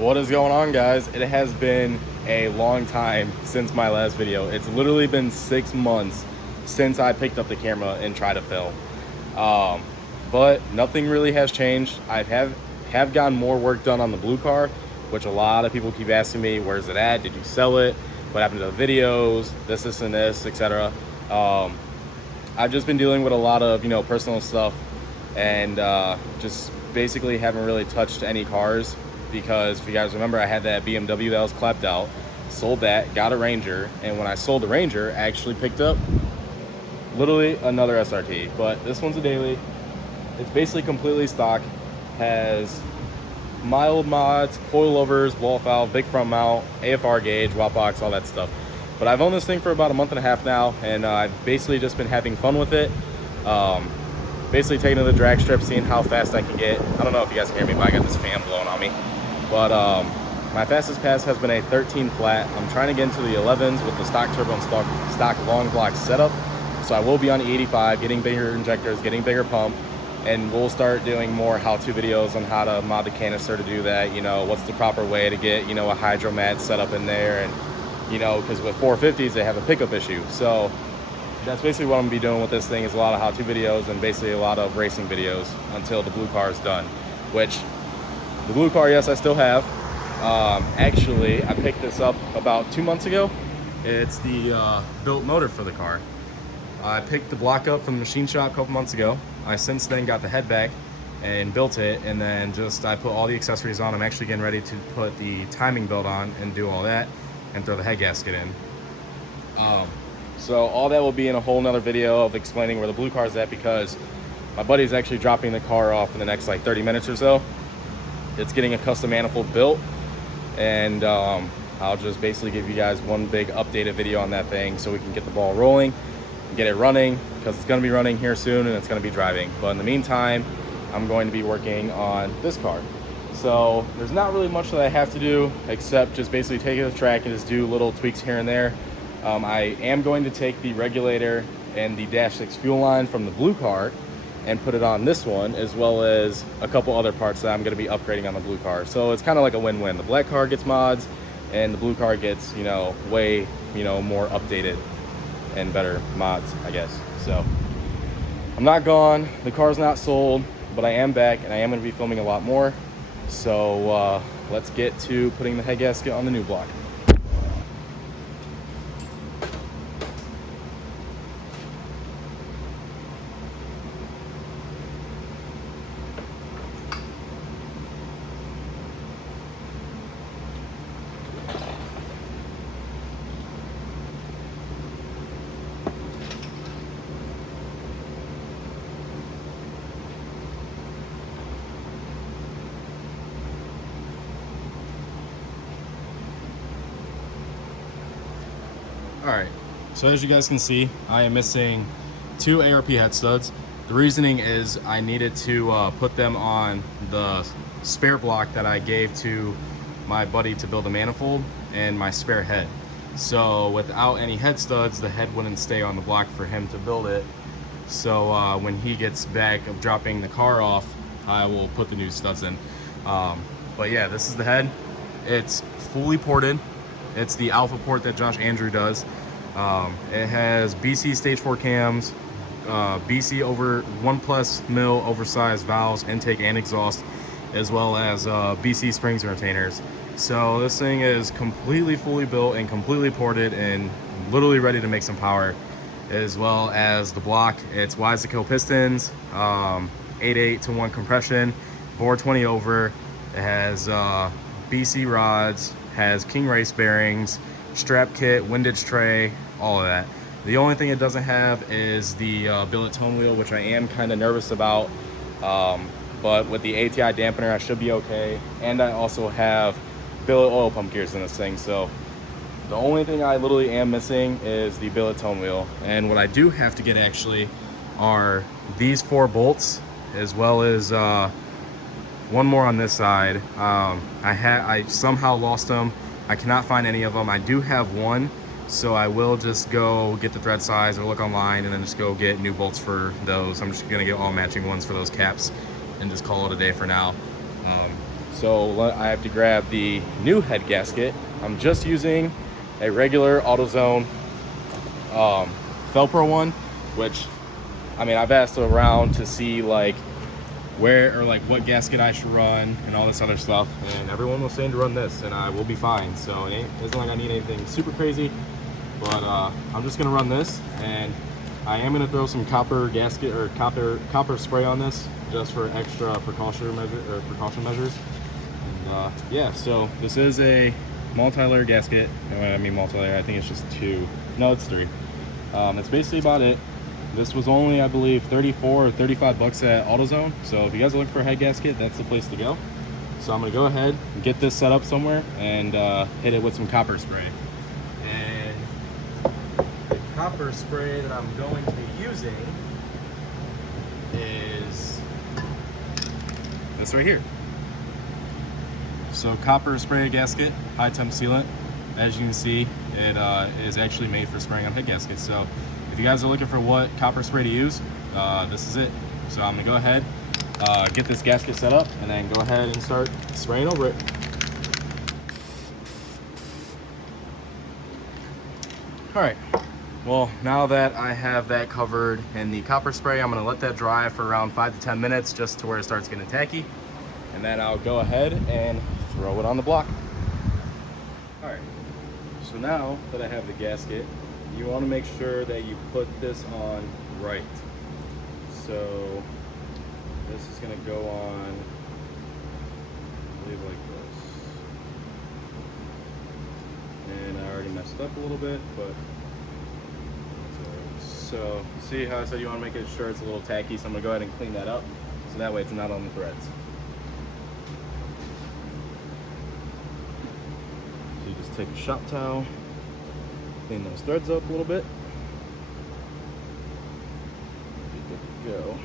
What is going on, guys? It has been a long time since my last video. It's literally been 6 months since I picked up the camera and tried to film. But nothing really has changed. I have gotten more work done on the blue car, which a lot of people keep asking me, where's it at? Did you sell it? What happened to the videos? This, and this, etc. I've just been dealing with a lot of, personal stuff, and just basically haven't really touched any cars, because if you guys remember, I had that BMW that was clapped out, sold that, got a Ranger, and when I sold the Ranger, I actually picked up literally another SRT, but this one's a daily. It's basically completely stock, has mild mods, coilovers, blow-off valve, big front mount, AFR gauge, watt box, all that stuff. But I've owned this thing for about a month and a half now, and I've basically just been having fun with it. Basically taking to the drag strip, seeing how fast I can get. I don't know if you guys can hear me, but I got this fan blowing on me. But my fastest pass has been a 13 flat. I'm trying to get into the 11s with the stock turbo and stock long block setup. So I will be on the 85, getting bigger injectors, getting bigger pump, and we'll start doing more how-to videos on how to mod the canister to do that. What's the proper way to get, a hydromat set up in there, and because with 450s they have a pickup issue. So that's basically what I'm gonna be doing with this thing, is a lot of how-to videos and basically a lot of racing videos until the blue car is done. Which the blue car, yes, I still have. Actually, I picked this up about 2 months ago. It's the built motor for the car. I picked the block up from the machine shop a couple months ago. I since then got the head back and built it, and then I put all the accessories on. I'm actually getting ready to put the timing belt on and do all that and throw the head gasket in. So all that will be in a whole nother video of explaining where the blue car is at, because my buddy's actually dropping the car off in the next like 30 minutes or so. It's getting a custom manifold built, and I'll just basically give you guys one big updated video on that thing so we can get the ball rolling and get it running, because it's going to be running here soon and it's going to be driving. But in the meantime, I'm going to be working on this car. So there's not really much that I have to do except just basically take it to the track and just do little tweaks here and there. I am going to take the regulator and the Dash 6 fuel line from the blue car and put it on this one, as well as a couple other parts that I'm going to be upgrading on the blue car. So it's kind of like a win-win. The black car gets mods and the blue car gets, way, more updated and better mods, I guess. So I'm not gone, the car's not sold, but I am back and I am going to be filming a lot more. So let's get to putting the head gasket on the new block. Alright, so as you guys can see, I am missing 2 ARP head studs. The reasoning is I needed to put them on the spare block that I gave to my buddy to build a manifold and my spare head. So without any head studs, the head wouldn't stay on the block for him to build it. So when he gets back of dropping the car off, I will put the new studs in. But yeah, this is the head. It's fully ported. It's the alpha port that Josh Andrew does. It has BC stage 4 cams, BC over 1+ mil oversized valves, intake and exhaust, as well as BC springs and retainers. So this thing is completely fully built and completely ported and literally ready to make some power, as well as the block. It's wise to kill pistons, 8/8 to 1 compression, bore 20 over. It has BC rods, has King race bearings, strap kit, windage tray, all of that. The only thing it doesn't have is the billet tone wheel, which I am kind of nervous about. But with the ATI dampener, I should be okay. And I also have billet oil pump gears in this thing. So the only thing I literally am missing is the billet tone wheel. And what I do have to get actually are these 4 bolts, as well as one more on this side. I somehow lost them. I cannot find any of them. I do have one, so I will just go get the thread size or look online and then just go get new bolts for those. I'm just gonna get all matching ones for those caps and just call it a day for now. So I have to grab the new head gasket. I'm just using a regular AutoZone Felpro one, which, I mean, I've asked around to see like where or like what gasket I should run and all this other stuff, and everyone was saying to run this, and I will be fine. So it isn't like I need anything super crazy, but I'm just gonna run this, and I am gonna throw some copper gasket or copper spray on this just for extra precaution measures. And yeah, so this is a multi-layer gasket. I mean multi-layer, I think it's just two. No, it's three. That's basically about it. This was only, I believe, 34 or 35 bucks at AutoZone. So if you guys are looking for a head gasket, that's the place to go. So I'm gonna go ahead and get this set up somewhere and hit it with some copper spray. And the copper spray that I'm going to be using is this right here. So copper spray gasket, high temp sealant. As you can see, it is actually made for spraying on head gaskets. So if you guys are looking for what copper spray to use, this is it. So I'm gonna go ahead, get this gasket set up, and then go ahead and start spraying over it. All right, well, now that I have that covered in the copper spray, I'm gonna let that dry for around 5 to 10 minutes just to where it starts getting tacky. And then I'll go ahead and throw it on the block. All right, so now that I have the gasket, you want to make sure that you put this on right. So this is going to go on, I believe, like this. And I already messed up a little bit, but so see how I said you want to make sure it's a little tacky, so I'm going to go ahead and clean that up so that way it's not on the threads. So you just take a shop towel, clean those threads up a little bit. Good to go.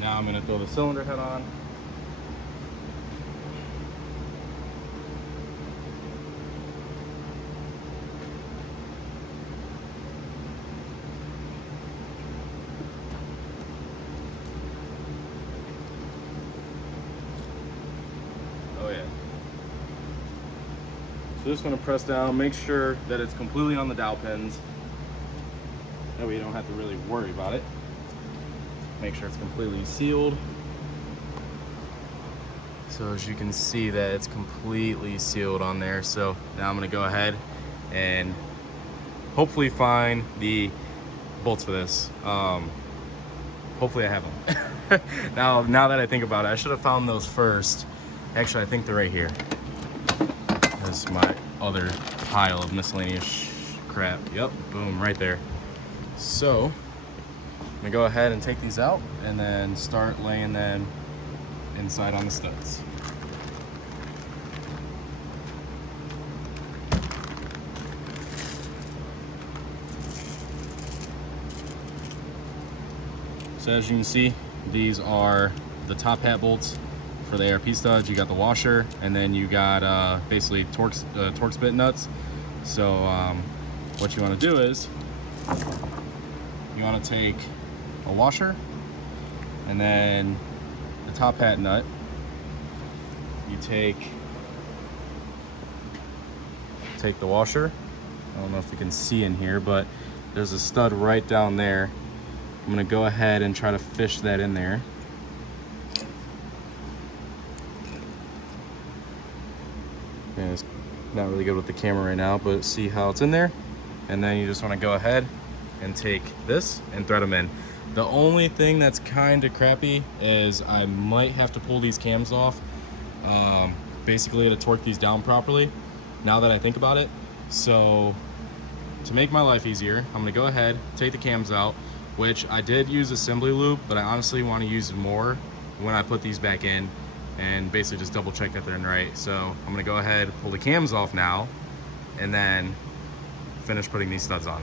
Now I'm going to throw the cylinder head on. Oh yeah. So just going to press down, make sure that it's completely on the dowel pins. That way you don't have to really worry about it. Make sure it's completely sealed. So as you can see that it's completely sealed on there. So now I'm gonna go ahead and hopefully find the bolts for this. Hopefully I have them. Now that I think about it, I should have found those first. Actually, I think they're right here. This is my other pile of miscellaneous crap. Yep, boom, right there. So I'm gonna go ahead and take these out and then start laying them inside on the studs. So as you can see, these are the top hat bolts for the ARP studs. You got the washer, and then you got basically Torx bit nuts. So what you want to do is you want to take a washer and then the top hat nut. You take the washer. I don't know if you can see in here, but there's a stud right down there. I'm gonna go ahead and try to fish that in there. And it's not really good with the camera right now, but see how it's in there. And then you just want to go ahead and take this and thread them in. The only thing that's kind of crappy is I might have to pull these cams off, basically to torque these down properly, now that I think about it. So to make my life easier, I'm gonna go ahead, take the cams out, which I did use assembly lube, but I honestly want to use more when I put these back in and basically just double check that they're in right. So I'm gonna go ahead, pull the cams off now, and then finish putting these studs on.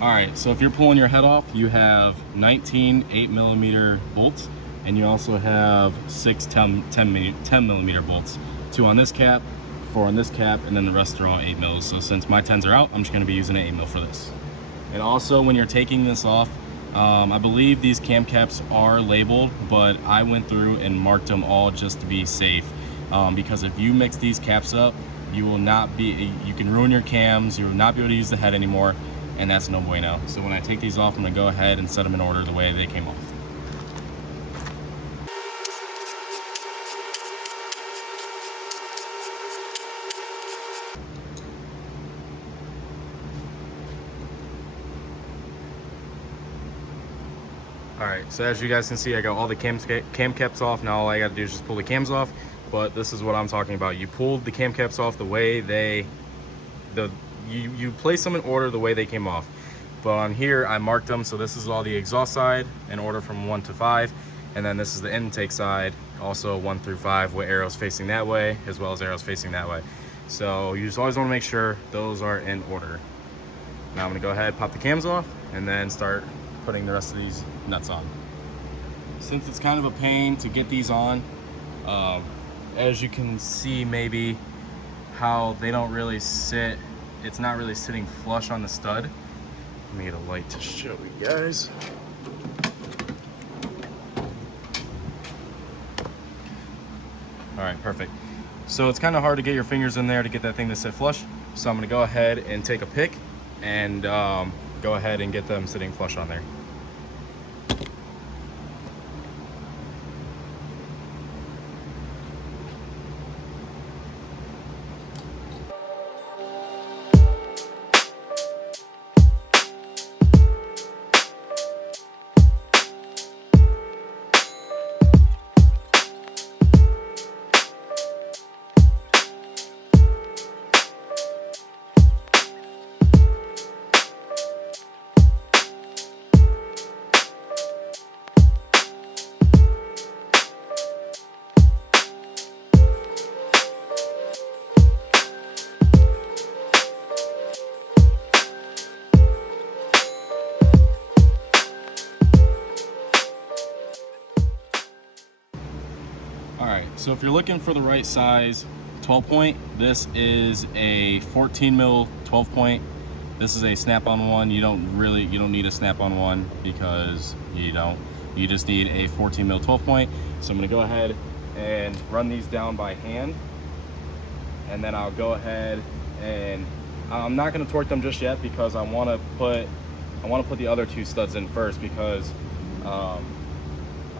All right, so if you're pulling your head off, you have 19 8mm bolts, and you also have 6 10mm bolts. 2 on this cap, 4 on this cap, and then the rest are all 8 mils. So since my 10s are out, I'm just gonna be using an 8 mil for this. And also when you're taking this off, I believe these cam caps are labeled, but I went through and marked them all just to be safe. Because if you mix these caps up, you can ruin your cams, you will not be able to use the head anymore, and that's no bueno. So when I take these off, I'm gonna go ahead and set them in order the way they came off. All right, so as you guys can see, I got all the cam caps off. Now all I gotta do is just pull the cams off, but this is what I'm talking about. You pulled the cam caps off the way you place them in order the way they came off. But on here, I marked them, so this is all the exhaust side in order from 1 to 5, and then this is the intake side, also 1 through 5, with arrows facing that way, as well as arrows facing that way. So you just always wanna make sure those are in order. Now I'm gonna go ahead, pop the cams off, and then start putting the rest of these nuts on. Since it's kind of a pain to get these on, as you can see maybe how they don't really sit, it's not really sitting flush on the stud. Let me get a light to show you guys. All right, perfect. So it's kind of hard to get your fingers in there to get that thing to sit flush. So I'm gonna go ahead and take a pick and go ahead and get them sitting flush on there. All right, so if you're looking for the right size 12 point, this is a 14 mil 12 point. This is a snap-on one. You don't need a snap-on one because you just need a 14 mil 12 point. So I'm gonna go ahead and run these down by hand, and then I'll go ahead and I'm not gonna torque them just yet because I wanna put the other 2 studs in first because I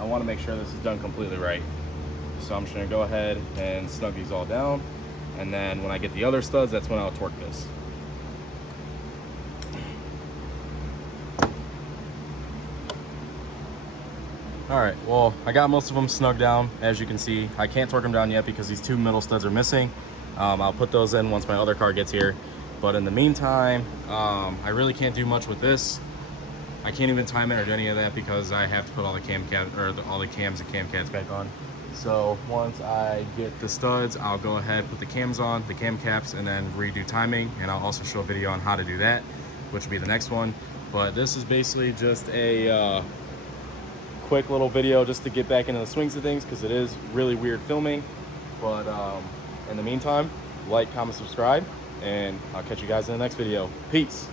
wanna make sure this is done completely right. So I'm just gonna go ahead and snug these all down, and then when I get the other studs, that's when I'll torque this. All right, well, I got most of them snug down. As you can see, I can't torque them down yet because these 2 middle studs are missing. I'll put those in once my other car gets here. But in the meantime, I really can't do much with this. I can't even time it or do any of that because I have to put all the all the cams and cam cats back on. So once I get the studs, I'll go ahead, put the cams on, the cam caps, and then redo timing. And I'll also show a video on how to do that, which will be the next one. But this is basically just a quick little video just to get back into the swings of things because it is really weird filming. But in the meantime, like, comment, subscribe, and I'll catch you guys in the next video. Peace.